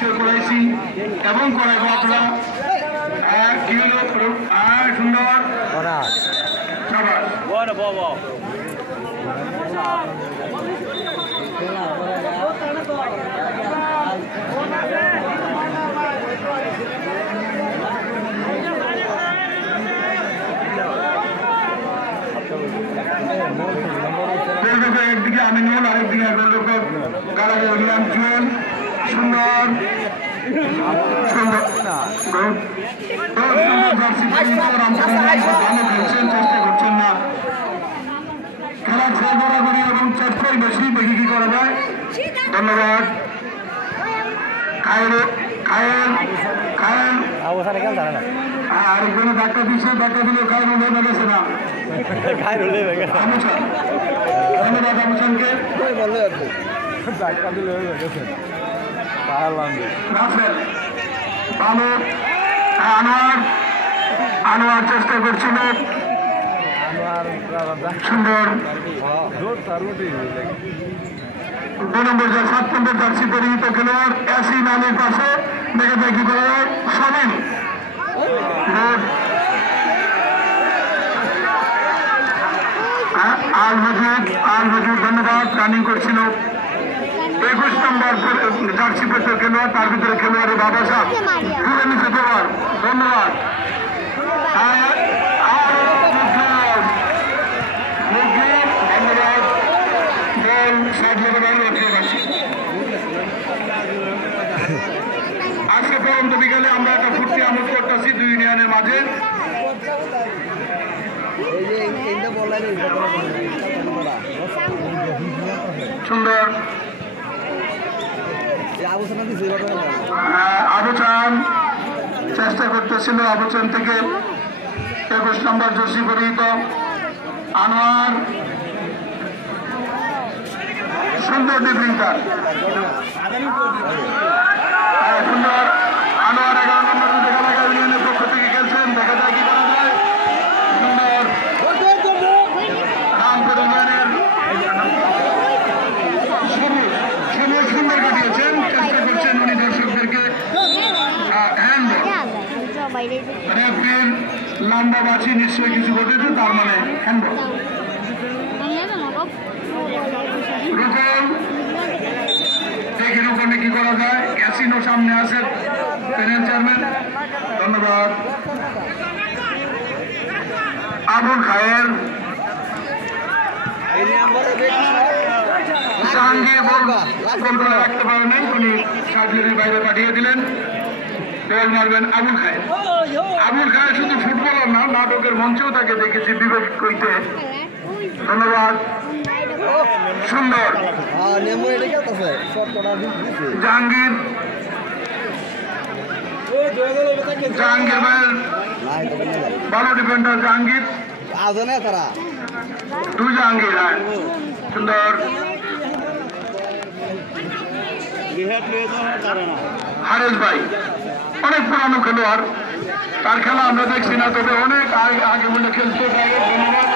নিশ্চয় করাইছি এবং করাইবো আপনারা। কি হলো সুন্দর একদিকে আমিনুল আরেকদিকে গোলরক্ষক গালারে অনিয়াম জুয়েল সুন্দর সুন্দর চেষ্টা করছেন না খেলার সরবরাহী এবং চেষ্টাই বেশি দেখি কি করা যায়। ধন্যবাদ। আরেকজনে ধাক্কা দিচ্ছে, ধাক্কা দিলে খায়ের উঠে গেছে না। ধন্যবাদ আমুসানকে। আনোয়ার চেষ্টা করছিল সুন্দর 2 নম্বর 7 নম্বর জার্সি পরিহিত খেলোয়াড় এসি নামের পাশে দেখে দেখি করে সবেন আল মজুদ ধন্যবাদ। রানিং করছিল 21 নম্বর জার্সি পেতে খেলোয়াড়, তার ভিতরে খেলোয়াড়ের বাবা সাহেব তুলে নিতে পারবার। ধন্যবাদ। আজকে পরন্ত বিকালে আমরা একটা ফুর্তি আমোদ করতেছি 2 ইউনিয়নের মাঝে। সুন্দর আবুচান চেষ্টা করতেছিল, আবুচান থেকে 21 নম্বর জার্সি পরিহিত আনোয়ার সুন্দর ডিপ্লিংটার সুন্দর আনোয়ার 11 নম্বর এলাকা ইউনিয়নের পক্ষ থেকে খেলছেন। দেখা যায় কি করা যায়। সুন্দর রামপুর ইউনিয়নের সময় সুন্দর কাটিয়েছেন। চেষ্টা করছেন উনি দর্শকদেরকে হ্যান্ডবল রেফারির লম্বা বাছি নিশ্চয়ই কিছু ঘটেছে, তার মানে হ্যান্ডবল। রুকল দেখি রুকলে কি করা যায়। ক্যাসিনো সামনে আছে প্যানেল চেয়ারম্যান। ধন্যবাদ। আবুল খায়ের জাহাঙ্গীর বল কন্ট্রোলে রাখতে পারেন, উনি সার্জারির বাইরে পাঠিয়ে দিলেন। বল মারবেন আবুল খায়ের। আবুল খায়ের শুধু ফুটবলার না, নাটকের মঞ্চেও তাকে দেখেছি বিবেক কইতে। ধন্যবাদ। সুন্দর জাহাঙ্গীর ভাইয়ের ভালো ডিফেন্ডার জাহাঙ্গীর 2 জাহাঙ্গীর। সুন্দর হারেস ভাই অনেক পুরানো খেলোয়াড়, তার খেলা আমরা দেখছি না, তবে অনেক আগে বলে খেলতে। ধন্যবাদ।